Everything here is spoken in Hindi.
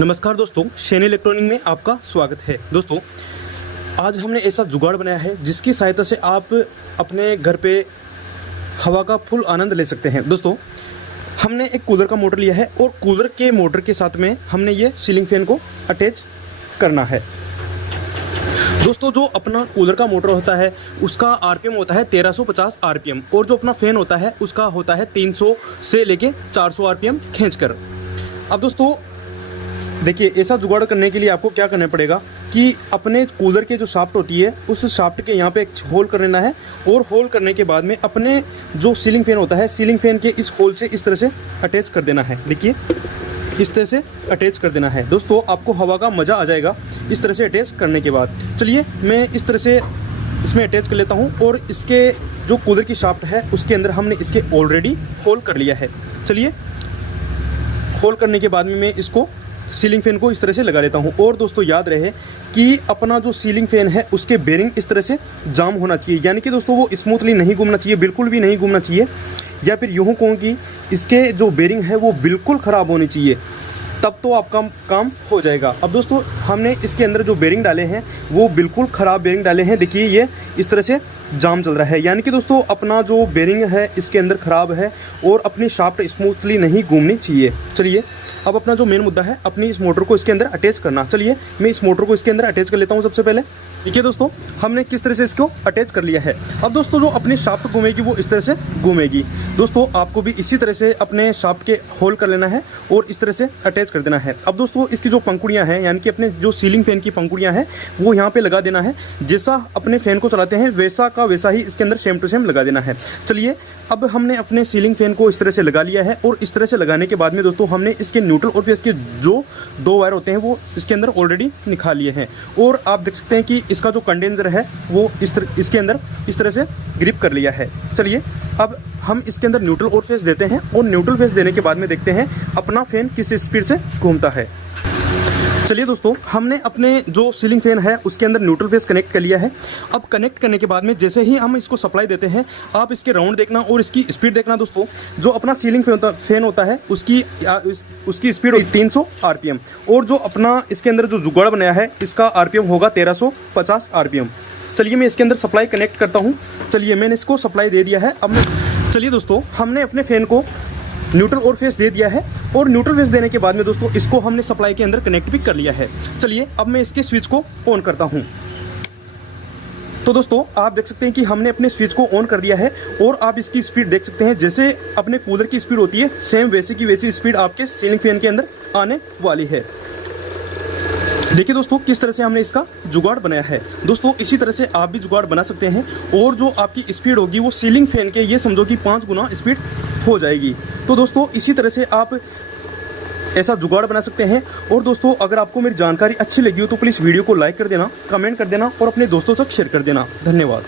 नमस्कार दोस्तों, शेन इलेक्ट्रॉनिक में आपका स्वागत है। दोस्तों, आज हमने ऐसा जुगाड़ बनाया है जिसकी सहायता से आप अपने घर पे हवा का फुल आनंद ले सकते हैं। दोस्तों, हमने एक कूलर का मोटर लिया है और कूलर के मोटर के साथ में हमने ये सीलिंग फैन को अटैच करना है। दोस्तों, जो अपना कूलर का मोटर होता है उसका आरपीएम होता है 1350 आरपीएम और जो अपना फ़ैन होता है उसका होता है 300 से लेके 400 आरपीएम खींचकर। अब दोस्तों देखिए, ऐसा जुगाड़ करने के लिए आपको क्या करना पड़ेगा कि अपने कूलर के जो शाफ्ट होती है उस शाफ्ट के यहाँ पे एक होल कर लेना है और होल करने के बाद में अपने जो सीलिंग फैन होता है सीलिंग फैन के इस होल से इस तरह से अटैच कर देना है। देखिए, इस तरह से अटैच कर देना है। दोस्तों, आपको हवा का मज़ा आ जाएगा इस तरह से अटैच करने के बाद। चलिए, मैं इस तरह से इसमें अटैच कर लेता हूँ और इसके जो कूलर की शाफ्ट है उसके अंदर हमने इसके ऑलरेडी होल कर लिया है। चलिए, होल करने के बाद में मैं इसको सीलिंग फैन को इस तरह से लगा लेता हूं। और दोस्तों, याद रहे कि अपना जो सीलिंग फैन है उसके बेरिंग इस तरह से जाम होना चाहिए, यानी कि दोस्तों वो स्मूथली नहीं घूमना चाहिए, बिल्कुल भी नहीं घूमना चाहिए, या फिर यूँ कहूँ कि इसके जो बेरिंग है वो बिल्कुल ख़राब होनी चाहिए, तब तो आपका काम हो जाएगा। अब दोस्तों, हमने इसके अंदर जो बेरिंग डाले हैं वो बिल्कुल ख़राब बेरिंग डाले हैं। देखिए, ये इस तरह से जाम चल रहा है, यानी कि दोस्तों अपना जो बेरिंग है इसके अंदर ख़राब है और अपनी शाफ्ट स्मूथली नहीं घूमनी चाहिए। चलिए, अब अपना जो मेन मुद्दा है अपनी इस मोटर को इसके अंदर अटैच करना। चलिए, मैं इस मोटर को इसके अंदर अटैच कर लेता हूँ सबसे पहले। ठीक है दोस्तों, हमने किस तरह से इसको अटैच कर लिया है। अब दोस्तों, जो अपनी शाफ्ट घूमेगी वो इस तरह से घूमेगी। दोस्तों, आपको भी इसी तरह से अपने शाफ्ट के होल कर लेना है और इस तरह से अटैच कर देना है। अब दोस्तों, इसकी जो पंखुड़ियाँ हैं, यानी कि अपने जो सीलिंग फैन की पंखुड़ियाँ हैं वो यहाँ पे लगा देना है। जैसा अपने फैन को चलाते हैं वैसा का वैसा ही इसके अंदर सेम टू सेम लगा देना है। चलिए, अब हमने अपने सीलिंग फैन को इस तरह से लगा लिया है और इस तरह से लगाने के बाद में दोस्तों हमने इसके न्यूट्रल और फेस के जो दो वायर होते हैं वो इसके अंदर ऑलरेडी निकाल लिए हैं। और आप देख सकते हैं कि इसका जो कंडेंसर है वो इसके अंदर इस तरह से ग्रिप कर लिया है। चलिए, अब हम इसके अंदर न्यूट्रल और फेस देते हैं और न्यूट्रल फेस देने के बाद में देखते हैं अपना फैन किस स्पीड से घूमता है। चलिए दोस्तों, हमने अपने जो सीलिंग फैन है उसके अंदर न्यूट्रल फेस कनेक्ट कर लिया है। अब कनेक्ट करने के बाद में जैसे ही हम इसको सप्लाई देते हैं, आप इसके राउंड देखना और इसकी स्पीड देखना। दोस्तों, जो अपना सीलिंग फैन होता है उसकी स्पीड होगी 300 आरपीएम और जो अपना इसके अंदर जो जुगाड़ बनाया है इसका आरपीएम होगा 1350 आरपीएम। चलिए, मैं इसके अंदर सप्लाई कनेक्ट करता हूँ। चलिए, मैंने इसको सप्लाई दे दिया है। चलिए दोस्तों, हमने अपने फैन को न्यूट्रल और फेस दे दिया है और न्यूट्रल फेस देने के बाद में दोस्तों इसको हमने सप्लाई के अंदर कनेक्ट भी कर लिया है। चलिए, अब मैं इसके स्विच को ऑन करता हूं। तो दोस्तों, आप देख सकते हैं कि हमने अपने स्विच को ऑन कर दिया है और आप इसकी स्पीड देख सकते हैं। जैसे अपने कूलर की स्पीड होती है सेम वैसे की वैसी स्पीड आपके सीलिंग फैन के अंदर आने वाली है। देखिए दोस्तों, किस तरह से हमने इसका जुगाड़ बनाया है। दोस्तों, इसी तरह से आप भी जुगाड़ बना सकते हैं और जो आपकी स्पीड होगी वो सीलिंग फैन के ये समझो कि 5 गुना स्पीड हो जाएगी। तो दोस्तों, इसी तरह से आप ऐसा जुगाड़ बना सकते हैं। और दोस्तों, अगर आपको मेरी जानकारी अच्छी लगी हो तो प्लीज़ वीडियो को लाइक कर देना, कमेंट कर देना और अपने दोस्तों तक शेयर कर देना। धन्यवाद।